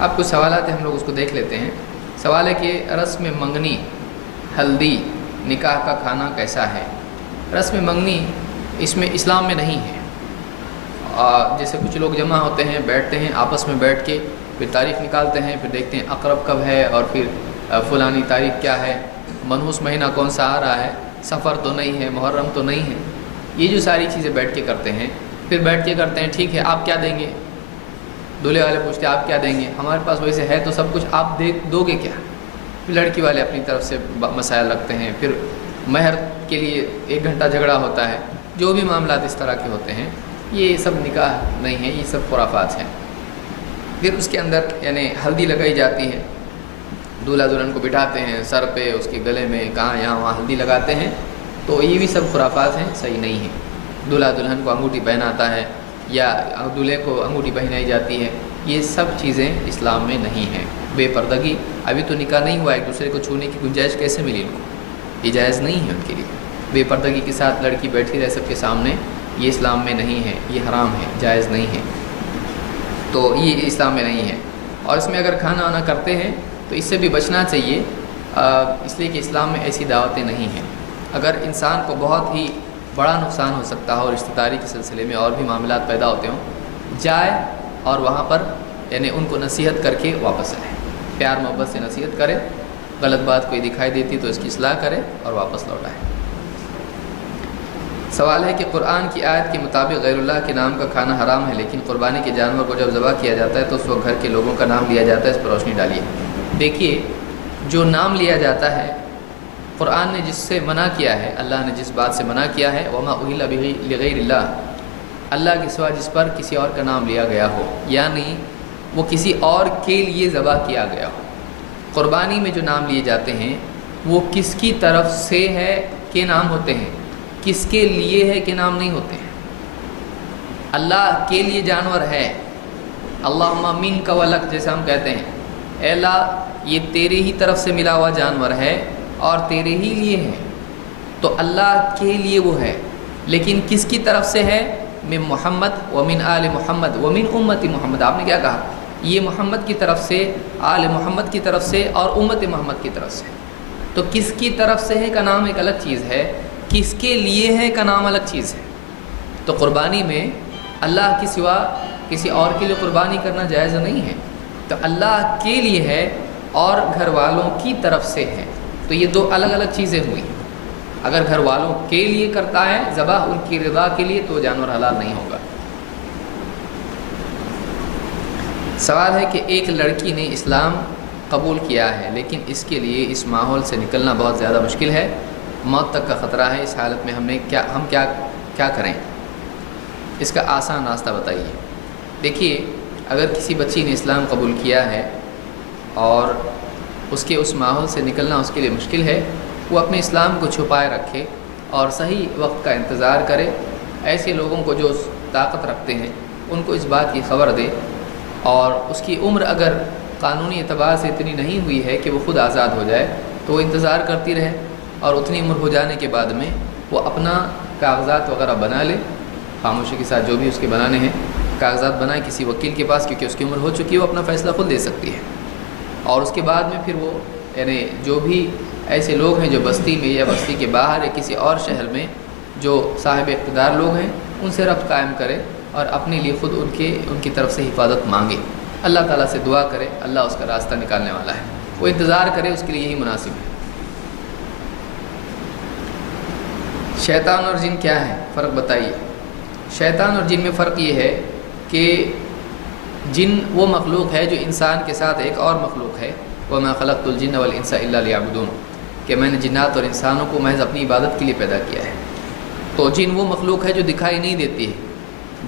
اب کچھ سوالات ہیں، ہم لوگ اس کو دیکھ لیتے ہیں۔ سوال ہے کہ رسم منگنی ہلدی نکاح کا کھانا کیسا ہے؟ رسم منگنی اس میں اسلام میں نہیں ہے۔ جیسے کچھ لوگ جمع ہوتے ہیں، بیٹھتے ہیں، آپس میں بیٹھ کے پھر تاریخ نکالتے ہیں، پھر دیکھتے ہیں اقرب کب ہے اور پھر فلانی تاریخ کیا ہے، منحوس مہینہ کون سا آ رہا ہے، سفر تو نہیں ہے، محرم تو نہیں ہے، یہ جو ساری چیزیں بیٹھ کے کرتے ہیں۔ پھر بیٹھ کے کرتے ہیں، ٹھیک ہے آپ کیا دیں گے؟ دولہے والے پوچھتے ہیں آپ کیا دیں گے؟ ہمارے پاس ویسے ہے تو سب کچھ، آپ دو گے کیا؟ پھر لڑکی والے اپنی طرف سے مسائل رکھتے ہیں، پھر مہر کے لیے 1 گھنٹہ جھگڑا ہوتا ہے، جو بھی معاملات اس طرح کے ہوتے ہیں، یہ سب نکاح نہیں ہے، یہ سب خرافات ہیں۔ پھر اس کے اندر یعنی ہلدی لگائی جاتی ہے، دولہا دلہن کو بٹھاتے ہیں، سر پہ، اس کے گلے میں، کہاں یہاں وہاں ہلدی لگاتے ہیں، تو یہ بھی سب خرافات ہیں، صحیح نہیں ہے۔ دولہا دلہن کو انگوٹھی پہناتا ہے یا دولہے کو انگوٹھی پہنائی جاتی ہے، یہ سب چیزیں اسلام میں نہیں ہیں۔ بے پردگی، ابھی تو نکاح نہیں ہوا، ایک دوسرے کو چھونے کی گنجائش کیسے ملی ان کو؟ یہ جائز نہیں ہے ان کے لیے۔ بے پردگی کے ساتھ لڑکی بیٹھی رہے سب کے سامنے، یہ اسلام میں نہیں ہے، یہ حرام ہے، جائز نہیں ہے، تو یہ اسلام میں نہیں ہے۔ اور اس میں اگر کھانا وانا کرتے ہیں تو اس سے بھی بچنا چاہیے، اس لیے کہ اسلام میں ایسی دعوتیں نہیں ہیں۔ اگر انسان کو بہت ہی بڑا نقصان ہو سکتا ہو اور رشتہ داری کے سلسلے میں اور بھی معاملات پیدا ہوتے ہوں، جائے اور وہاں پر یعنی ان کو نصیحت کر کے واپس آئے، پیار محبت سے نصیحت کرے، غلط بات کوئی دکھائی دیتی تو اس کی اصلاح کرے اور واپس لوٹائے۔ سوال ہے کہ قرآن کی آیت کے مطابق غیر اللہ کے نام کا کھانا حرام ہے، لیکن قربانی کے جانور کو جب ذبح کیا جاتا ہے تو اس وقت گھر کے لوگوں کا نام لیا جاتا ہے، اس پر روشنی ڈالیے۔ دیکھیے، جو نام لیا جاتا ہے، قرآن نے جس سے منع کیا ہے، اللہ نے جس بات سے منع کیا ہے، وما اہل به لغیر اللہ، اللہ کے سوا جس پر کسی اور کا نام لیا گیا ہو، یعنی وہ کسی اور کے لیے ذبح کیا گیا ہو۔ قربانی میں جو نام لیے جاتے ہیں وہ کس کی طرف سے ہے کہ نام ہوتے ہیں، کس کے لیے ہے کہ نام نہیں ہوتے ہیں۔ اللہ کے لیے جانور ہے، اللہم منک ولک، جیسے ہم کہتے ہیں، اے اللہ یہ تیرے ہی طرف سے ملا ہوا جانور ہے اور تیرے ہی لیے ہے، تو اللہ کے لیے وہ ہے، لیکن کس کی طرف سے ہے؟ من محمد ومن آل محمد ومن امت محمد۔ آپ نے کیا کہا؟ یہ محمد کی طرف سے، آل محمد کی طرف سے اور امت محمد کی طرف سے۔ تو کس کی طرف سے ہے کا نام ایک الگ چیز ہے، کس کے لیے ہے کا نام الگ چیز ہے۔ تو قربانی میں اللہ کے سوا کسی اور کے لیے قربانی کرنا جائز نہیں ہے، تو اللہ کے لیے ہے اور گھر والوں کی طرف سے ہے، تو یہ دو الگ الگ چیزیں ہوئی۔ اگر گھر والوں کے لیے کرتا ہے ذبح ان کی رضا کے لیے تو جانور حلال نہیں ہوگا۔ سوال ہے کہ ایک لڑکی نے اسلام قبول کیا ہے لیکن اس کے لیے اس ماحول سے نکلنا بہت زیادہ مشکل ہے، موت تک کا خطرہ ہے، اس حالت میں ہم کیا کریں؟ اس کا آسان راستہ بتائیے۔ دیکھیے، اگر کسی بچی نے اسلام قبول کیا ہے اور اس کے اس ماحول سے نکلنا اس کے لیے مشکل ہے، وہ اپنے اسلام کو چھپائے رکھے اور صحیح وقت کا انتظار کرے۔ ایسے لوگوں کو جو طاقت رکھتے ہیں ان کو اس بات کی خبر دے، اور اس کی عمر اگر قانونی اعتبار سے اتنی نہیں ہوئی ہے کہ وہ خود آزاد ہو جائے تو وہ انتظار کرتی رہے، اور اتنی عمر ہو جانے کے بعد میں وہ اپنا کاغذات وغیرہ بنا لے، خاموشی کے ساتھ جو بھی اس کے بنانے ہیں کاغذات بنائے کسی وکیل کے پاس، کیونکہ اس کی عمر ہو چکی ہے، وہ اپنا فیصلہ خود دے سکتی ہے۔ اور اس کے بعد میں پھر وہ یعنی جو بھی ایسے لوگ ہیں جو بستی میں یا بستی کے باہر یا کسی اور شہر میں جو صاحب اقتدار لوگ ہیں ان سے ربط قائم کرے اور اپنے لیے خود ان کی طرف سے حفاظت مانگے، اللہ تعالیٰ سے دعا کرے، اللہ اس کا راستہ نکالنے والا ہے، وہ انتظار کرے، اس کے لیے یہی مناسب ہے۔ شیطان اور جن کیا ہے، فرق بتائیے۔ شیطان اور جن میں فرق یہ ہے کہ جن وہ مخلوق ہے جو انسان کے ساتھ ایک اور مخلوق ہے، وَمَا خَلَقْتُ الْجِنَّ وَالْإِنسَ إِلَّا لِيَعْبُدُونَ، کہ میں نے جنات اور انسانوں کو محض اپنی عبادت کے لیے پیدا کیا ہے۔ تو جن وہ مخلوق ہے جو دکھائی نہیں دیتی ہے،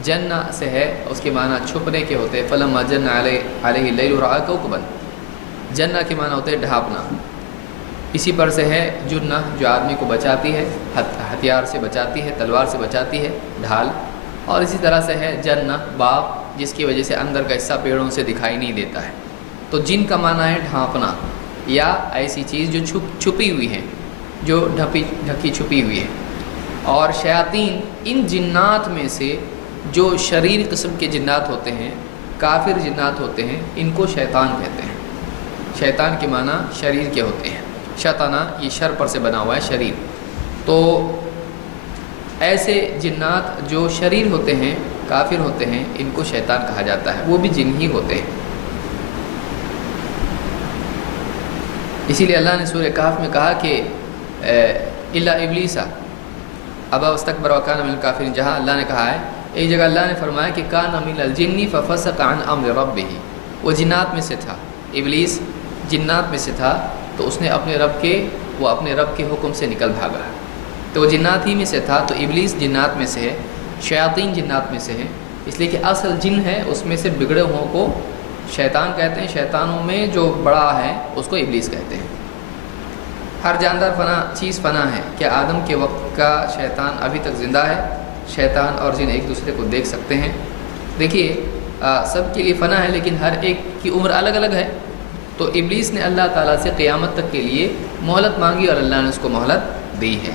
جنّ سے ہے، اس کے معنی چھپنے کے ہوتے ہیں، فَلَمَّا جَنَّ عَلَيْهِ اللَّيْلُ رَأَىٰ كَوْكَبًا، جنّ کے معنی ہوتے ہیں ڈھانپنا۔ اسی پر سے ہے جنہ، جو آدمی کو بچاتی ہے، ہتھیار سے بچاتی ہے، تلوار سے بچاتی ہے، ڈھال۔ اور اسی طرح سے ہے جنہ، باغ، جس کی وجہ سے اندر کا حصہ پیڑوں سے دکھائی نہیں دیتا ہے۔ تو جن کا معنی ہے ڈھانپنا، یا ایسی چیز جو چھپی ہوئی ہے، جو ڈھکی چھپی ہوئی ہے۔ اور شیاطین ان جنات میں سے جو شریر قسم کے جنات ہوتے ہیں، کافر جنات ہوتے ہیں ان کو شیطان کہتے ہیں۔ شیطان کے معنی شریر کے ہوتے ہیں، شیطانہ یہ شر پر سے بنا ہوا ہے شریر، تو ایسے جنات جو شریر ہوتے ہیں، کافر ہوتے ہیں، ان کو شیطان کہا جاتا ہے، وہ بھی جن ہی ہوتے ہیں۔ اسی لیے اللہ نے سورہ کہف میں کہا کہ الا ابلیس ابا واستکبر وکان من الکافرین، جہاں اللہ نے کہا ہے، ایک جگہ اللہ نے فرمایا کہ کان من الجن ففسق عن امر ربہ، وہ جنات میں سے تھا، ابلیس جنات میں سے تھا، تو اس نے اپنے رب کے حکم سے نکل بھاگا، تو وہ جنات ہی میں سے تھا، تو ابلیس جنات میں سے ہے، شیاطین جنات میں سے ہیں، اس لیے کہ اصل جن ہے اس میں سے بگڑے ہوں کو شیطان کہتے ہیں، شیطانوں میں جو بڑا ہے اس کو ابلیس کہتے ہیں۔ ہر جاندار چیز فنا ہے، کیا آدم کے وقت کا شیطان ابھی تک زندہ ہے؟ شیطان اور جن ایک دوسرے کو دیکھ سکتے ہیں؟ دیکھیے سب کے لیے فنا ہے، لیکن ہر ایک کی عمر الگ الگ ہے، تو ابلیس نے اللہ تعالیٰ سے قیامت تک کے لیے مہلت مانگی اور اللہ نے اس کو مہلت دی ہے،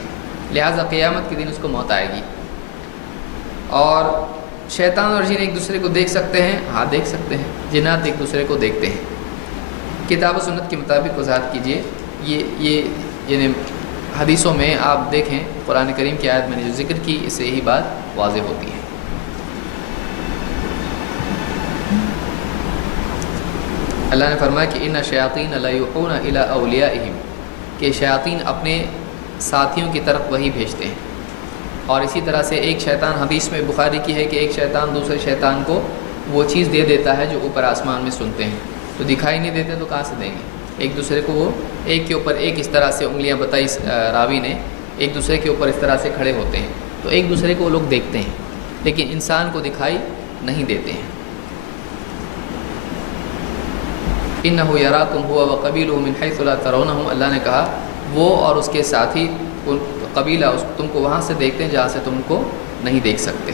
لہٰذا قیامت کے دن اس کو موت آئے گی۔ اور شیطان اور جن ایک دوسرے کو دیکھ سکتے ہیں؟ ہاں دیکھ سکتے ہیں، جنات ایک دوسرے کو دیکھتے ہیں۔ کتاب و سنت کے مطابق وضاحت کیجیے، یہ یعنی حدیثوں میں آپ دیکھیں، قرآن کریم کی آیت میں نے جو ذکر کی، اس سے یہی بات واضح ہوتی ہے۔ اللہ نے فرمایا کہ ان شیاطین لیوحون الی اولیائہم، کہ شیاطین اپنے ساتھیوں کی طرف وہی بھیجتے ہیں، اور اسی طرح سے ایک شیطان، حدیث میں بخاری کی ہے کہ ایک شیطان دوسرے شیطان کو وہ چیز دے دیتا ہے جو اوپر آسمان میں سنتے ہیں، تو دکھائی نہیں دیتے تو کہاں سے دیں گے؟ ایک دوسرے کو وہ ایک کے اوپر ایک اس طرح سے انگلیاں بتائی راوی نے، ایک دوسرے کے اوپر اس طرح سے کھڑے ہوتے ہیں، تو ایک دوسرے کو وہ لوگ دیکھتے ہیں، لیکن انسان کو دکھائی نہیں دیتے ہیں۔ انہ یراکم ہوا وقبیلہ من حیث لا ترونہم، اللہ نے کہا وہ اور اس کے ساتھی قبیلہ تم کو وہاں سے دیکھتے ہیں جہاں سے تم کو نہیں دیکھ سکتے۔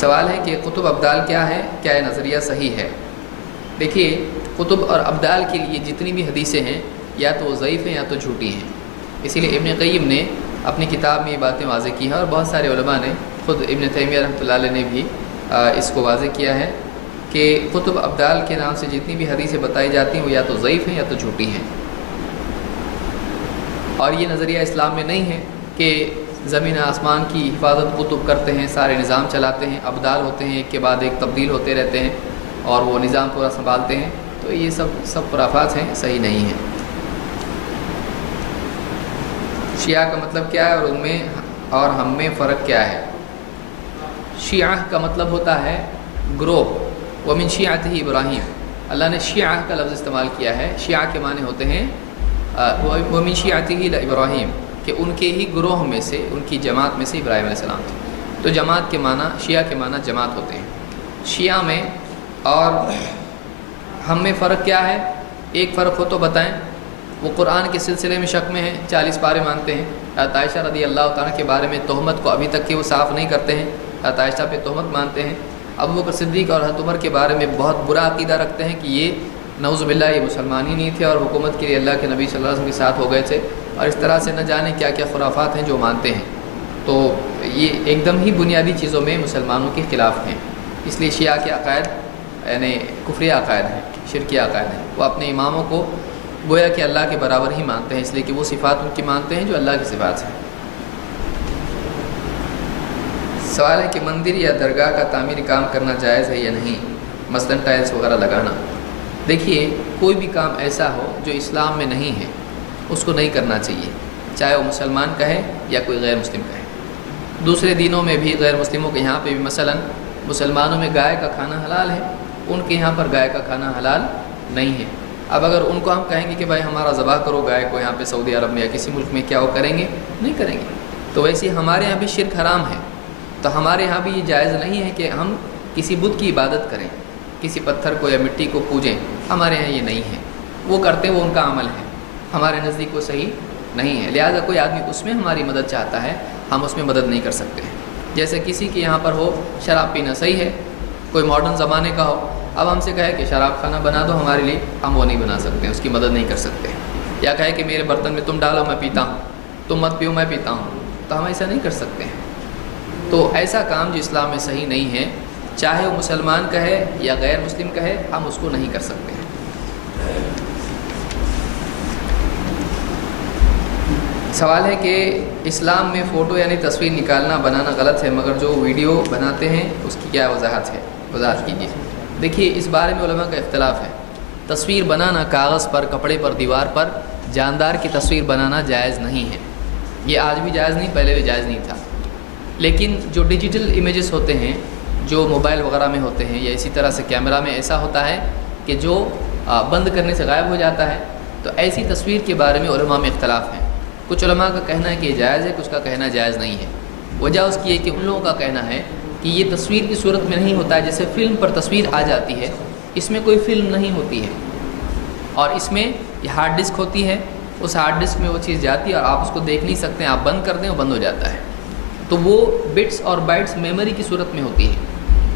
سوال ہے کہ قطب ابدال کیا ہے؟ کیا یہ نظریہ صحیح ہے؟ دیکھیے قطب اور ابدال کے لیے جتنی بھی حدیثیں ہیں یا تو وہ ضعیف ہیں یا تو جھوٹی ہیں، اسی لیے ابن قیم نے اپنی کتاب میں یہ باتیں واضح کی ہیں، اور بہت سارے علماء نے، خود ابن تیمیہ رحمۃ اللہ علیہ نے بھی اس کو واضح کیا ہے کہ قطب ابدال کے نام سے جتنی بھی حدیثیں بتائی جاتی ہیں وہ یا تو ضعیف ہیں یا تو جھوٹی ہیں، اور یہ نظریہ اسلام میں نہیں ہے کہ زمین آسمان کی حفاظت قطب کرتے ہیں، سارے نظام چلاتے ہیں، ابدال ہوتے ہیں، ایک کے بعد ایک تبدیل ہوتے رہتے ہیں اور وہ نظام پورا سنبھالتے ہیں، تو یہ سب خرافات ہیں، صحیح نہیں ہیں۔ شیعہ کا مطلب کیا ہے اور ان میں اور ہم میں فرق کیا ہے؟ شیعہ کا مطلب ہوتا ہے گروہ، ومن شیعتہ ابراہیم، اللہ نے شیعہ کا لفظ استعمال کیا ہے، شیعہ کے معنی ہوتے ہیں ومن شیعتہ ابراہیم، کہ ان کے ہی گروہ میں سے، ان کی جماعت میں سے ابراہیم علیہ السلام تھے، تو جماعت کے معنی، شیعہ کے معنی جماعت ہوتے ہیں۔ شیعہ میں اور ہم میں فرق کیا ہے؟ ایک فرق ہو تو بتائیں۔ وہ قرآن کے سلسلے میں شک میں ہیں، 40 پارے مانتے ہیں، حضرت عائشہ رضی اللہ تعالیٰ کے بارے میں تہمت کو ابھی تک کہ وہ صاف نہیں کرتے ہیں، حضرت عائشہ پہ تہمت مانتے ہیں، ابوبکر صدیق اور حضرت عمر کے بارے میں بہت برا عقیدہ رکھتے ہیں کہ یہ نعوذ باللہ یہ مسلمان ہی نہیں تھے اور حکومت کے لیے اللہ کے نبی صلی اللہ علیہ وسلم کے ساتھ ہو گئے تھے، اور اس طرح سے نہ جانے کیا کیا خرافات ہیں جو مانتے ہیں، تو یہ ایک دم ہی بنیادی چیزوں میں مسلمانوں کے خلاف ہیں۔ اس لیے شیعہ کے عقائد یعنی کفری عقائد ہیں، شرکی عقائد ہیں، وہ اپنے اماموں کو گویا کہ اللہ کے برابر ہی مانتے ہیں، اس لیے کہ وہ صفات ان کی مانتے ہیں جو اللہ کی صفات ہیں۔ سوال ہے کہ مندر یا درگاہ کا تعمیری کام کرنا جائز ہے یا نہیں، مثلاً ٹائلس وغیرہ لگانا؟ دیکھیے کوئی بھی کام ایسا ہو جو اسلام میں نہیں ہے اس کو نہیں کرنا چاہیے، چاہے وہ مسلمان کہے یا کوئی غیر مسلم کہے۔ دوسرے دینوں میں بھی غیر مسلموں کے یہاں پہ بھی مثلاً مسلمانوں میں گائے کا کھانا حلال ہے، ان کے یہاں پر گائے کا کھانا حلال نہیں ہے۔ اب اگر ان کو ہم کہیں گے کہ بھائی ہمارا ذبح کرو گائے کو یہاں پہ سعودی عرب میں یا کسی ملک میں، کیا وہ کریں گے؟ نہیں کریں گے۔ تو ویسے ہمارے یہاں بھی شرک حرام ہے، تو ہمارے یہاں بھی یہ جائز نہیں ہے کہ ہم کسی بت کی عبادت کریں، کسی پتھر کو یا مٹی کو پوجیں، ہمارے یہاں یہ نہیں ہے۔ وہ کرتے وہ ان کا عمل ہے، ہمارے نزدیک وہ صحیح نہیں ہے، لہٰذا کوئی آدمی اس میں ہماری مدد چاہتا ہے ہم اس میں مدد نہیں کر سکتے۔ جیسے کسی کے یہاں پر ہو شراب پینا صحیح ہے، کوئی ماڈرن زمانے کا ہو، اب ہم سے کہے کہ شراب خانہ بنا دو ہمارے لیے، ہم وہ نہیں بنا سکتے، اس کی مدد نہیں کر سکتے۔ یا کہے کہ میرے برتن میں تم ڈالو میں پیتا ہوں، تم مت پیو میں پیتا ہوں، تو ہم ایسا نہیں کر سکتے ہیں۔ تو ایسا کام جو اسلام میں صحیح نہیں ہے، چاہے وہ مسلمان کہے یا غیر مسلم کہے، ہم اس کو نہیں کر سکتے ہیں۔ سوال ہے کہ اسلام میں فوٹو یعنی تصویر نکالنا بنانا غلط ہے، مگر جو ویڈیو بناتے ہیں اس کی کیا وضاحت کیجیے۔ دیکھیے اس بارے میں علماء کا اختلاف ہے۔ تصویر بنانا کاغذ پر، کپڑے پر، دیوار پر جاندار کی تصویر بنانا جائز نہیں ہے۔ یہ آج بھی جائز نہیں، پہلے بھی جائز نہیں تھا۔ لیکن جو ڈیجیٹل امیجز ہوتے ہیں، جو موبائل وغیرہ میں ہوتے ہیں یا اسی طرح سے کیمرہ میں ایسا ہوتا ہے کہ جو بند کرنے سے غائب ہو جاتا ہے، تو ایسی تصویر کے بارے میں علماء میں اختلاف ہے۔ کچھ علماء کا کہنا ہے کہ یہ جائز ہے، کچھ کا کہنا جائز نہیں ہے۔ وجہ اس کی ہے کہ ان لوگوں کا کہنا ہے کہ یہ تصویر کی صورت میں نہیں ہوتا ہے، جیسے فلم پر تصویر آ جاتی ہے، اس میں کوئی فلم نہیں ہوتی ہے، اور اس میں یہ ہارڈ ڈسک ہوتی ہے، اس ہارڈ ڈسک میں وہ چیز جاتی ہے اور آپ اس کو دیکھ نہیں سکتے ہیں، آپ بند کر دیں وہ بند ہو جاتا ہے۔ تو وہ بٹس اور بائٹس میموری کی صورت میں ہوتی ہے،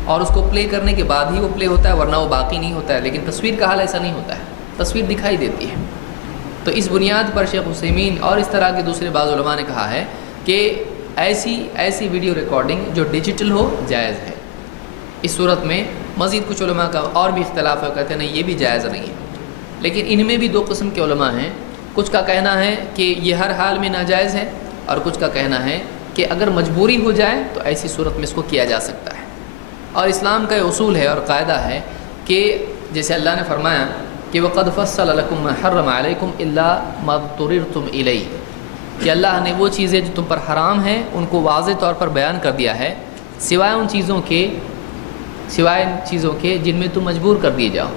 اور اس کو پلے کرنے کے بعد ہی وہ پلے ہوتا ہے، ورنہ وہ باقی نہیں ہوتا ہے۔ لیکن تصویر کا حال ایسا نہیں ہوتا ہے، تصویر دکھائی دیتی ہے۔ تو اس بنیاد پر شیخ عثیمین اور اس طرح کے دوسرے بعض علماء نے کہا ہے کہ ایسی ویڈیو ریکارڈنگ جو ڈیجیٹل ہو جائز ہے۔ اس صورت میں مزید کچھ علماء کا اور بھی اختلاف ہے، کہتے ہیں نہیں یہ بھی جائز نہیں ہے۔ لیکن ان میں بھی دو قسم کے علماء ہیں، کچھ کا کہنا ہے کہ یہ ہر حال میں ناجائز ہے، اور کچھ کا کہنا ہے کہ اگر مجبوری ہو جائے تو ایسی صورت میں اس کو کیا جا سکتا ہے۔ اور اسلام کا یہ اصول ہے اور قاعدہ ہے کہ جیسے اللہ نے فرمایا کہ وَقَدْ فَصَّلَ لَكُم مَّا حَرَّمَ عَلَيْكُمْ إِلَّا مَا اضْطُرِرْتُمْ إِلَيْهِ، کہ اللہ نے وہ چیزیں جو تم پر حرام ہیں ان کو واضح طور پر بیان کر دیا ہے، سوائے ان چیزوں کے جن میں تم مجبور کر دیے جاؤ۔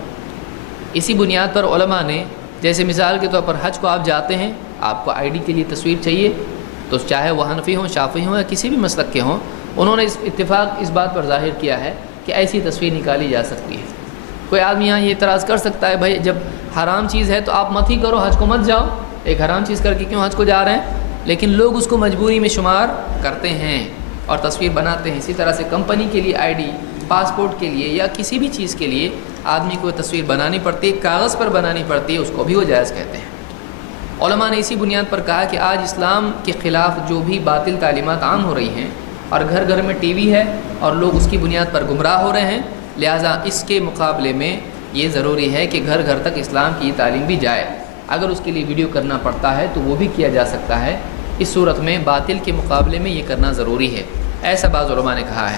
اسی بنیاد پر علماء نے، جیسے مثال کے طور پر حج کو آپ جاتے ہیں، آپ کو آئی ڈی کے لیے تصویر چاہیے، تو چاہے وہ حنفی ہوں، شافعی ہوں یا کسی بھی مسلک کے ہوں، انہوں نے اس بات پر ظاہر کیا ہے کہ ایسی تصویر نکالی جا سکتی ہے۔ کوئی آدمی یہاں یہ اعتراض کر سکتا ہے بھائی جب حرام چیز ہے تو آپ مت ہی کرو، حج کو مت جاؤ، ایک حرام چیز کر کے کیوں حج کو جا رہے ہیں؟ لیکن لوگ اس کو مجبوری میں شمار کرتے ہیں اور تصویر بناتے ہیں۔ اسی طرح سے کمپنی کے لیے آئی ڈی، پاسپورٹ کے لیے یا کسی بھی چیز کے لیے آدمی کو تصویر بنانی پڑتی ہے، کاغذ پر بنانی پڑتی ہے، اس کو بھی وہ جائز کہتے ہیں۔ علماء نے اسی بنیاد پر کہا کہ آج اسلام کے خلاف جو بھی باطل تعلیمات عام ہو رہی ہیں، اور گھر گھر میں ٹی وی ہے اور لوگ اس کی بنیاد پر گمراہ ہو رہے ہیں، لہٰذا اس کے مقابلے میں یہ ضروری ہے کہ گھر گھر تک اسلام کی تعلیم بھی جائے۔ اگر اس کے لیے ویڈیو کرنا پڑتا ہے تو وہ بھی کیا جا سکتا ہے۔ اس صورت میں باطل کے مقابلے میں یہ کرنا ضروری ہے، ایسا بعض علماء نے کہا ہے۔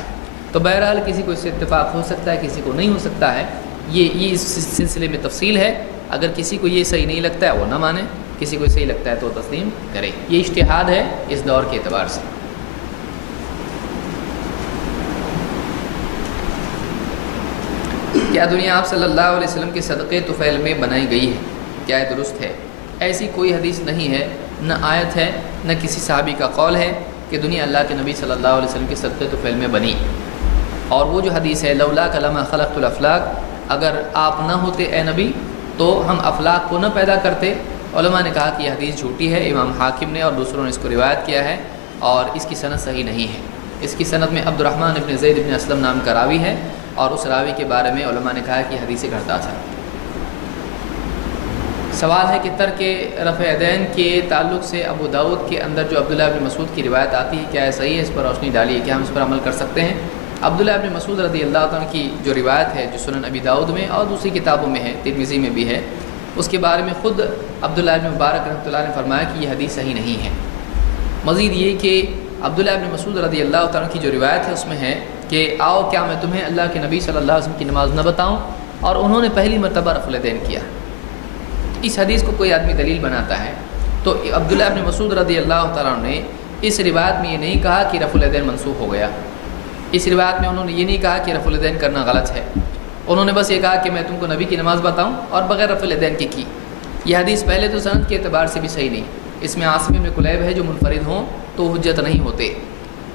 تو بہرحال کسی کو اس سے اتفاق ہو سکتا ہے، کسی کو نہیں ہو سکتا ہے، یہ اس سلسلے میں تفصیل ہے۔ اگر کسی کو یہ صحیح نہیں لگتا ہے وہ نہ مانے، کسی کو صحیح لگتا ہے تو وہ تسلیم کرے۔ یہ اجتہاد ہے اس دور کے اعتبار سے۔ کیا دنیا آپ صلی اللہ علیہ وسلم کے صدقے طفیل میں بنائی گئی ہے؟ کیا یہ درست ہے؟ ایسی کوئی حدیث نہیں ہے، نہ آیت ہے، نہ کسی صحابی کا قول ہے کہ دنیا اللہ کے نبی صلی اللہ علیہ وسلم کے صدقے طفیل میں بنی۔ اور وہ جو حدیث ہے لولاک لما خلقت الافلاک، اگر آپ نہ ہوتے اے نبی تو ہم افلاک کو نہ پیدا کرتے۔ علماء نے کہا کہ یہ حدیث جھوٹی ہے، امام حاکم نے اور دوسروں نے اس کو روایت کیا ہے، اور اس کی سند صحیح نہیں ہے۔ اس کی سند میں عبد الرحمن ابن زید ابن اسلم نام کا راوی ہے، اور اس راوی کے بارے میں علماء نے کہا کہ حدیث گھڑتا تھا۔ سوال ہے کہ ترک رفع یدین کے تعلق سے ابو داؤد کے اندر جو عبداللہ ابن مسعود کی روایت آتی ہے، کیا ہے صحیح ہے؟ اس پر روشنی ڈالیے، کیا ہم اس پر عمل کر سکتے ہیں؟ عبداللہ ابن مسعود رضی اللہ عنہ کی جو روایت ہے، جو سنن ابی داؤد میں اور دوسری کتابوں میں ہے، ترمذی میں بھی ہے، اس کے بارے میں خود عبداللہ ابن مبارک رحمۃ اللہ نے فرمایا کہ یہ حدیث صحیح نہیں ہے۔ مزید یہ کہ عبداللہ ابن مسعود رضی اللہ عنہ کی جو روایت ہے اس میں ہے کہ آؤ کیا میں تمہیں اللہ کے نبی صلی اللہ علیہ وسلم کی نماز نہ بتاؤں، اور انہوں نے پہلی مرتبہ رفع الیدین کیا۔ اس حدیث کو کوئی آدمی دلیل بناتا ہے تو عبداللہ ابن مسعود رضی اللہ تعالیٰ عنہ نے اس روایت میں یہ نہیں کہا کہ رفع الیدین منسوخ ہو گیا، اس روایت میں انہوں نے یہ نہیں کہا کہ رفع الیدین کرنا غلط ہے، انہوں نے بس یہ کہا کہ میں تم کو نبی کی نماز بتاؤں، اور بغیر رفع الیدین کے کی۔ یہ حدیث پہلے تو سند کے اعتبار سے بھی صحیح نہیں، اس میں عاصم بن کلیب ہے جو منفرد ہوں تو حجت نہیں ہوتے۔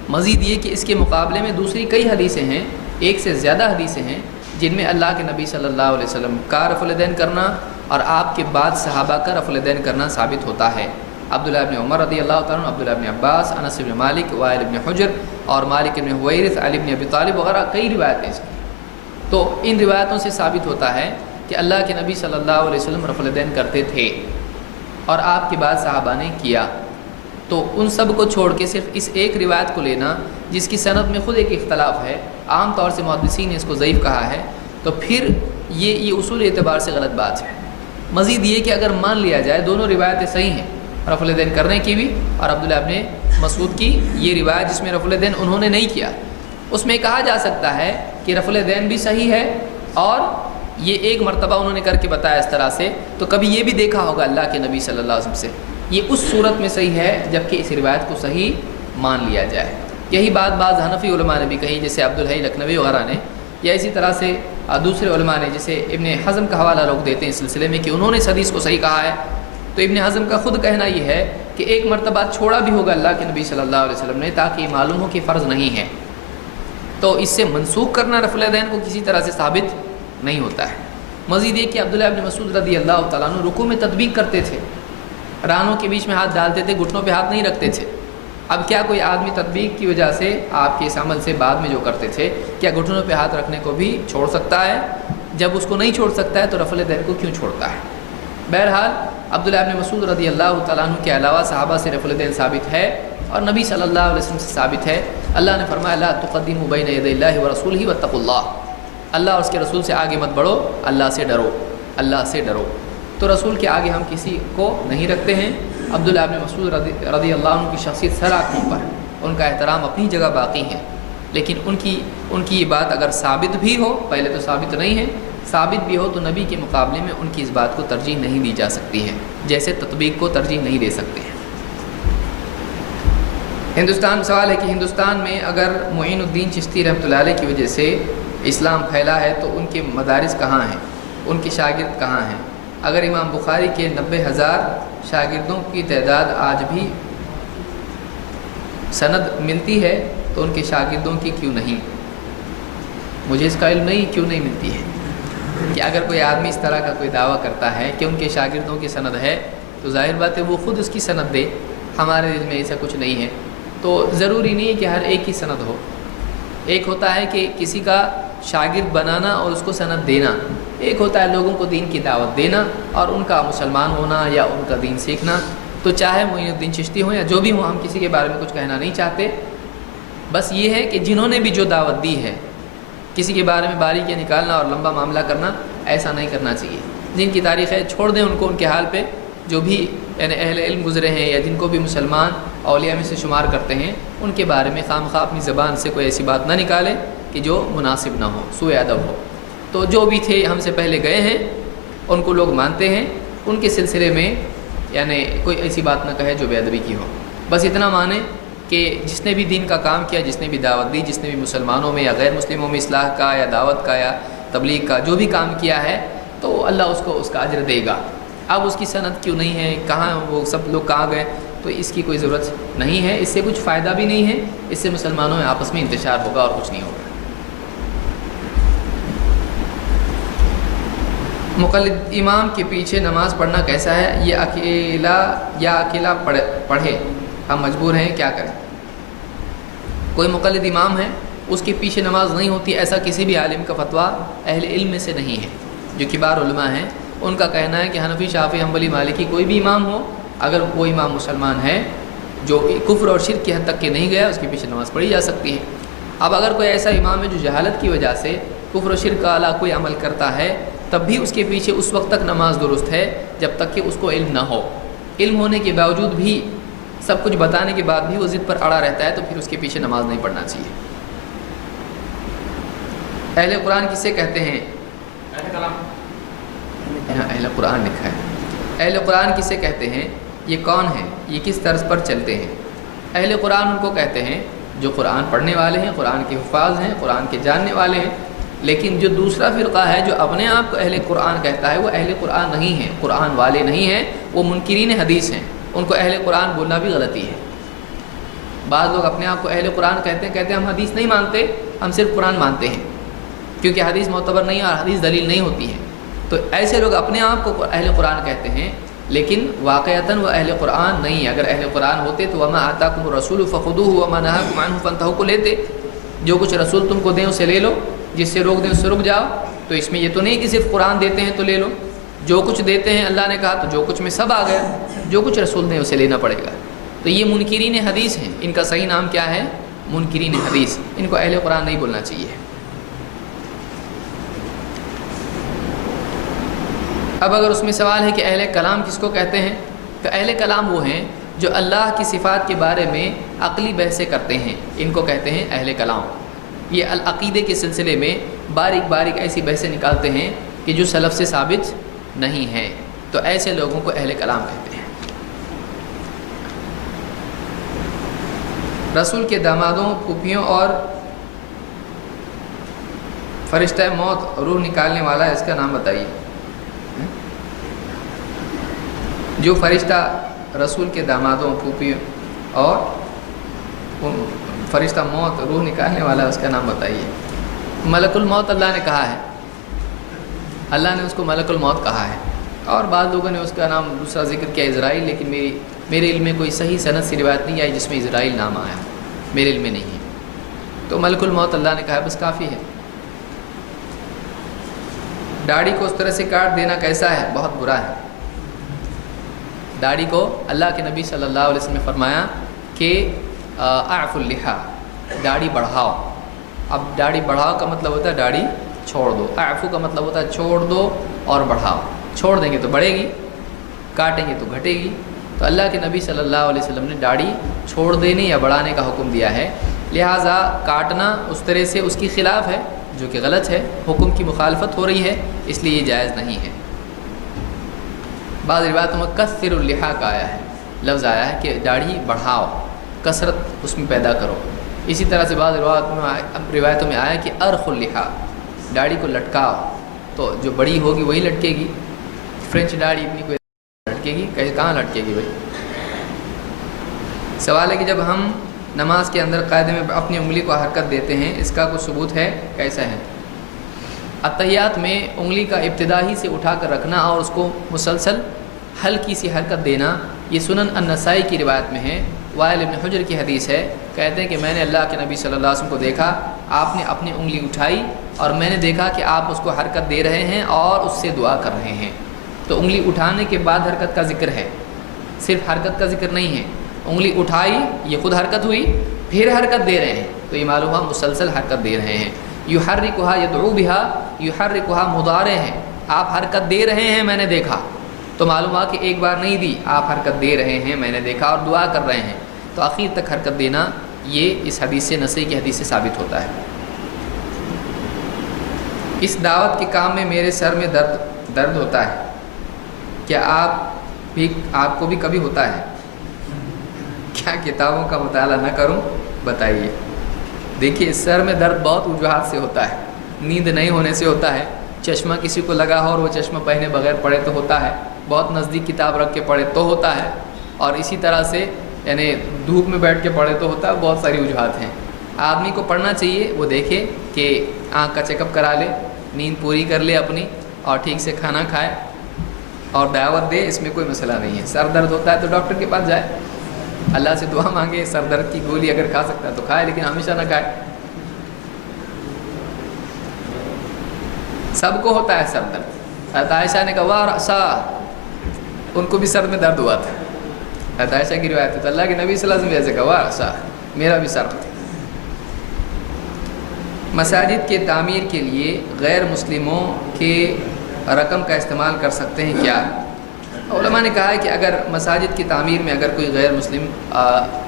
مزید یہ کہ اس کے مقابلے میں دوسری کئی حدیثیں ہیں، ایک سے زیادہ حدیثیں ہیں جن میں اللہ کے نبی صلی اللہ علیہ وسلم کا رفع الیدین کرنا اور آپ کے بعد صحابہ کا رفع الیدین کرنا ثابت ہوتا ہے۔ عبداللہ ابن عمر رضی اللہ تعالیٰ عنہ، عبداللہ ابن عباس، انس بن مالک، وائل ابن حجر اور مالک ابن حویرث، علی ابن ابی طالب وغیرہ کئی روایتیں اس کی۔ تو ان روایتوں سے ثابت ہوتا ہے کہ اللہ کے نبی صلی اللہ علیہ وسلم رفع الیدین کرتے تھے اور آپ کے بعد صحابہ نے کیا۔ تو ان سب کو چھوڑ کے صرف اس ایک روایت کو لینا جس کی سند میں خود ایک اختلاف ہے، عام طور سے محدثین نے اس کو ضعیف کہا ہے، تو پھر یہ اصول اعتبار سے غلط بات ہے۔ مزید یہ کہ اگر مان لیا جائے دونوں روایتیں صحیح ہیں، رفع الیدین کرنے کی بھی اور عبداللہ ابن مسعود کی یہ روایت جس میں رفع الیدین انہوں نے نہیں کیا، اس میں کہا جا سکتا ہے کہ رفع الیدین بھی صحیح ہے اور یہ ایک مرتبہ انہوں نے کر کے بتایا اس طرح سے، تو کبھی یہ بھی دیکھا ہوگا اللہ کے نبی صلی اللہ علیہ وسلم سے، یہ اس صورت میں صحیح ہے جبکہ اس روایت کو صحیح مان لیا جائے۔ یہی بات بعض حنفی علماء نے بھی کہی، جیسے عبدالحی لکھنوی وغیرہ نے، یا اسی طرح سے دوسرے علماء نے، جیسے ابن حزم کا حوالہ لوگ دیتے ہیں اس سلسلے میں کہ انہوں نے اس حدیث کو صحیح کہا ہے، تو ابن حزم کا خود کہنا یہ ہے کہ ایک مرتبہ چھوڑا بھی ہوگا اللہ کے نبی صلی اللہ علیہ وسلم نے تاکہ یہ معلوم ہو کہ فرض نہیں ہے، تو اس سے منسوخ کرنا رفع الیدین کو کسی طرح سے ثابت نہیں ہوتا ہے۔ مزید یہ کہ عبداللہ ابن مسعود رضی اللہ تعالیٰ عنہ رکوع میں تطبیق کرتے تھے، رانوں کے بیچ میں ہاتھ ڈالتے تھے، گھٹنوں پہ ہاتھ نہیں رکھتے تھے۔ اب کیا کوئی آدمی تطبیق کی وجہ سے آپ کے اس عمل سے بعد میں جو کرتے تھے کیا گھٹنوں پہ ہاتھ رکھنے کو بھی چھوڑ سکتا ہے؟ جب اس کو نہیں چھوڑ سکتا ہے تو رفع الیدین کو کیوں چھوڑتا ہے؟ بہرحال عبداللہ ابن مسعود رضی اللہ تعالیٰ عنہ کے علاوہ صحابہ سے رفع الیدین ثابت ہے اور نبی صلی اللہ علیہ وسلم سے ثابت ہے۔ اللہ نے فرمایا لا تقدموا بین یدی اللہ ورسولہ واتقوا اللہ، اللہ اور اس کے رسول سے آگے مت بڑھو، اللہ سے ڈرو، اللہ سے ڈرو۔ تو رسول کے آگے ہم کسی کو نہیں رکھتے ہیں۔ عبداللہ ابن مسعود رضی اللہ عنہ کی شخصیت سر آنکھوں پر، ان کا احترام اپنی جگہ باقی ہے، لیکن ان کی یہ بات اگر ثابت بھی ہو، پہلے تو ثابت نہیں ہے، ثابت بھی ہو تو نبی کے مقابلے میں ان کی اس بات کو ترجیح نہیں دی جا سکتی ہے، جیسے تطبیق کو ترجیح نہیں دے سکتے ہیں۔ سوال ہے کہ ہندوستان میں اگر معین الدین چشتی رحمۃ اللہ علیہ کی وجہ سے اسلام پھیلا ہے تو ان کے مدارس کہاں ہیں، ان کے شاگرد کہاں ہیں؟ اگر امام بخاری کے 90,000 شاگردوں کی تعداد آج بھی سند ملتی ہے تو ان کے شاگردوں کی کیوں نہیں؟ مجھے اس کا علم نہیں کیوں نہیں ملتی ہے کہ اگر کوئی آدمی اس طرح کا کوئی دعویٰ کرتا ہے کہ ان کے شاگردوں کی سند ہے تو ظاہر بات ہے وہ خود اس کی سند دے، ہمارے دل میں ایسا کچھ نہیں ہے۔ تو ضروری نہیں ہے کہ ہر ایک کی سند ہو، ایک ہوتا ہے کہ کسی کا شاگرد بنانا اور اس کو سند دینا، ایک ہوتا ہے لوگوں کو دین کی دعوت دینا اور ان کا مسلمان ہونا یا ان کا دین سیکھنا۔ تو چاہے معین الدین چشتی ہوں یا جو بھی ہوں، ہم کسی کے بارے میں کچھ کہنا نہیں چاہتے، بس یہ ہے کہ جنہوں نے بھی جو دعوت دی ہے کسی کے بارے میں باریکیاں نکالنا اور لمبا معاملہ کرنا ایسا نہیں کرنا چاہیے۔ جن کی تاریخ ہے چھوڑ دیں ان کو ان کے حال پہ، جو بھی یعنی اہل علم گزرے ہیں یا جن کو بھی مسلمان اولیاء میں سے شمار کرتے ہیں، ان کے بارے میں خام خواہ اپنی زبان سے کوئی ایسی بات نہ نکالے کہ جو مناسب نہ ہو، سوء ادب ہو۔ تو جو بھی تھے ہم سے پہلے گئے ہیں ان کو لوگ مانتے ہیں، ان کے سلسلے میں یعنی کوئی ایسی بات نہ کہے جو بے ادبی کی ہو، بس اتنا مانیں کہ جس نے بھی دین کا کام کیا، جس نے بھی دعوت دی، جس نے بھی مسلمانوں میں یا غیر مسلموں میں اصلاح کا یا دعوت کا یا تبلیغ کا جو بھی کام کیا ہے تو اللہ اس کو اس کا اجر دے گا۔ اب اس کی سند کیوں نہیں ہے، کہاں وہ سب لوگ کہاں گئے، تو اس کی کوئی ضرورت نہیں ہے، اس سے کچھ فائدہ بھی نہیں ہے، اس سے مسلمانوں میں آپس میں انتشار ہوگا اور کچھ نہیں ہوگا۔ مقلد امام کے پیچھے نماز پڑھنا کیسا ہے؟ یہ اکیلا پڑھے، ہم مجبور ہیں کیا کریں؟ کوئی مقلد امام ہے اس کے پیچھے نماز نہیں ہوتی، ایسا کسی بھی عالم کا فتویٰ اہل علم میں سے نہیں ہے۔ جو کبار علماء ہیں ان کا کہنا ہے کہ حنفی، شافعی، حنبلی، مالکی کوئی بھی امام ہو، اگر وہ امام مسلمان ہے جو کفر اور شرک کی حد تک کے نہیں گیا، اس کے پیچھے نماز پڑھی جا سکتی ہے۔ اب اگر کوئی ایسا امام ہے جو جہالت کی وجہ سے کفر و شرک کا اعلیٰ کوئی عمل کرتا ہے، تب بھی اس کے پیچھے اس وقت تک نماز درست ہے جب تک کہ اس کو علم نہ ہو۔ علم ہونے کے باوجود بھی، سب کچھ بتانے کے بعد بھی وہ ضد پر اڑا رہتا ہے تو پھر اس کے پیچھے نماز نہیں پڑھنا چاہیے۔ اہل قرآن کسے کہتے ہیں؟ یہاں اہل قرآن لکھا ہے۔ اہل قرآن کسے کہتے ہیں؟ یہ کون ہے؟ یہ کس طرز پر چلتے ہیں؟ اہل قرآن ان کو کہتے ہیں جو قرآن پڑھنے والے ہیں، قرآن کے حفاظ ہیں، قرآن کے جاننے والے ہیں۔ لیکن جو دوسرا فرقہ ہے جو اپنے آپ کو اہل قرآن کہتا ہے، وہ اہل قرآن نہیں ہے، قرآن والے نہیں ہیں، وہ منکرین حدیث ہیں۔ ان کو اہل قرآن بولنا بھی غلطی ہے۔ بعض لوگ اپنے آپ کو اہل قرآن کہتے ہیں ہم حدیث نہیں مانتے، ہم صرف قرآن مانتے ہیں، کیونکہ حدیث معتبر نہیں ہے اور حدیث دلیل نہیں ہوتی ہے۔ تو ایسے لوگ اپنے آپ کو اہل قرآن کہتے ہیں، لیکن واقعتاً وہ اہل قرآن نہیں ہے۔ اگر اہل قرآن ہوتے تو وما آتاکم الرسول فخذوہ وما نہاکم عنہ فانتہوا کو لیتے، جو کچھ رسول تم کو دیں اسے لے لو، جس سے روک دیں اس سے رک جاؤ۔ تو اس میں یہ تو نہیں کہ صرف قرآن دیتے ہیں تو لے لو، جو کچھ دیتے ہیں اللہ نے کہا تو جو کچھ میں سب آ گیا، جو کچھ رسول دیں اسے لینا پڑے گا۔ تو یہ منکرین حدیث ہیں، ان کا صحیح نام کیا ہے؟ منکرین حدیث، ان کو اہل قرآن نہیں بولنا چاہیے۔ اب اگر اس میں سوال ہے کہ اہل کلام کس کو کہتے ہیں، تو اہل کلام وہ ہیں جو اللہ کی صفات کے بارے میں عقلی بحثیں کرتے ہیں، ان کو کہتے ہیں اہل کلام۔ یہ العقیدے کے سلسلے میں باریک باریک ایسی بحثیں نکالتے ہیں کہ جو سلف سے ثابت نہیں ہیں، تو ایسے لوگوں کو اہل کلام کہتے ہیں۔ رسول کے دامادوں، پھوپھیوں اور فرشتہ موت روح نکالنے والا، اس کا نام بتائیے۔ جو فرشتہ رسول کے دامادوں، پھوپھیوں اور فرشتہ موت روح نکالنے والا، اس کا نام بتائیے۔ ملک الموت اللہ نے کہا ہے، اللہ نے اس کو ملک الموت کہا ہے، اور بعض لوگوں نے اس کا نام دوسرا ذکر کیا اسرائیل، لیکن میرے علم میں کوئی صحیح سند سے روایت نہیں آئی جس میں اسرائیل نام آیا، میرے علم میں نہیں ہے۔ تو ملک الموت اللہ نے کہا ہے، بس کافی ہے۔ داڑھی کو اس طرح سے کاٹ دینا کیسا ہے؟ بہت برا ہے۔ داڑھی کو اللہ کے نبی صلی اللہ علیہ وسلم نے فرمایا کہ اعف اللحا، داڑھی بڑھاؤ۔ اب داڑھی بڑھاؤ کا مطلب ہوتا ہے داڑھی چھوڑ دو، اعفو کا مطلب ہوتا ہے چھوڑ دو اور بڑھاؤ۔ چھوڑ دیں گے تو بڑھے گی، کاٹیں گے تو گھٹے گی۔ تو اللہ کے نبی صلی اللہ علیہ وسلم نے داڑھی چھوڑ دینے یا بڑھانے کا حکم دیا ہے، لہٰذا کاٹنا اس طرح سے اس کی خلاف ہے، جو کہ غلط ہے، حکم کی مخالفت ہو رہی ہے، اس لیے یہ جائز نہیں ہے۔ بعض روایتوں میں کثر اللحا کا آیا ہے، لفظ آیا ہے کہ داڑھی بڑھاؤ، کثرت اس میں پیدا کرو۔ اسی طرح سے بعض روایتوں میں آیا کہ ارخ اللحا، داڑھی کو لٹکاؤ، تو جو بڑی ہوگی وہی لٹکے گی۔ فرینچ داڑھی اپنی کوئی لٹکے گی؟ کہاں لٹکے گی بھائی؟ سوال ہے کہ جب ہم نماز کے اندر قاعدے میں اپنی انگلی کو حرکت دیتے ہیں، اس کا کوئی ثبوت ہے؟ کیسا ہے؟ اتحیات میں انگلی کا ابتدائی سے اٹھا کر رکھنا اور اس کو مسلسل ہلکی سی حرکت دینا، یہ سنن النسائی کی روایت میں ہے۔ وائل بن حجر کی حدیث ہے، کہتے ہیں کہ میں نے اللہ کے نبی صلی اللہ علیہ وسلم کو دیکھا، آپ نے اپنی انگلی اٹھائی اور میں نے دیکھا کہ آپ اس کو حرکت دے رہے ہیں اور اس سے دعا کر رہے ہیں۔ تو انگلی اٹھانے کے بعد حرکت کا ذکر ہے، صرف حرکت کا ذکر نہیں ہے۔ انگلی اٹھائی، یہ خود حرکت ہوئی، پھر حرکت دے رہے ہیں، تو یہ معلوم ہوا مسلسل حرکت دے رہے ہیں۔ یحرکھا یدعو بہا، یحرکھا مضارع ہے، آپ حرکت دے رہے ہیں، میں نے دیکھا، تو معلوم ہوا کہ ایک بار نہیں دی، آپ حرکت دے رہے ہیں، میں نے دیکھا، اور دعا کر رہے ہیں، تو آخر تک حرکت دینا، یہ اس حدیث سے، نسائی کی حدیث سے ثابت ہوتا ہے۔ اس دعوت کے کام میں میرے سر میں درد ہوتا ہے، کیا آپ کو بھی کبھی ہوتا ہے؟ کیا کتابوں کا مطالعہ نہ کروں؟ بتائیے۔ دیکھیے، سر میں درد بہت وجوہات سے ہوتا ہے، نیند نہیں ہونے سے ہوتا ہے، چشمہ کسی کو لگا ہو اور وہ چشمہ پہنے بغیر پڑھے تو ہوتا ہے، بہت نزدیک کتاب رکھ کے پڑھے تو ہوتا ہے، اور اسی طرح سے یعنی دھوپ میں بیٹھ کے پڑھے تو ہوتا ہے، بہت ساری وجوہات ہیں۔ آدمی کو پڑھنا چاہیے، وہ دیکھے کہ آنکھ کا چیک اپ کرا لے، نیند پوری کر لے اپنی، اور ٹھیک سے کھانا کھائے اور دعوت دے، اس میں کوئی مسئلہ نہیں ہے۔ سر درد ہوتا ہے تو ڈاکٹر کے پاس جائے، اللہ سے دعا مانگے، سر درد کی گولی اگر کھا سکتا ہے تو کھائے، لیکن ہمیشہ نہ کھائے۔ سب کو ہوتا ہے سر درد۔ حضرت عائشہ نے کہا واہ رأسا، ان کو بھی سر میں درد ہوا تھا۔ حضرت عائشہ کی روایت ہے، تو اللہ کے نبی صلی اللہ علیہ وسلم ایسے کہا واہ رأسا، میرا بھی سر تھا۔ مساجد کے تعمیر کے لیے غیر مسلموں کے رقم کا استعمال کر سکتے ہیں کیا؟ علماء نے کہا ہے کہ اگر مساجد کی تعمیر میں اگر کوئی غیر مسلم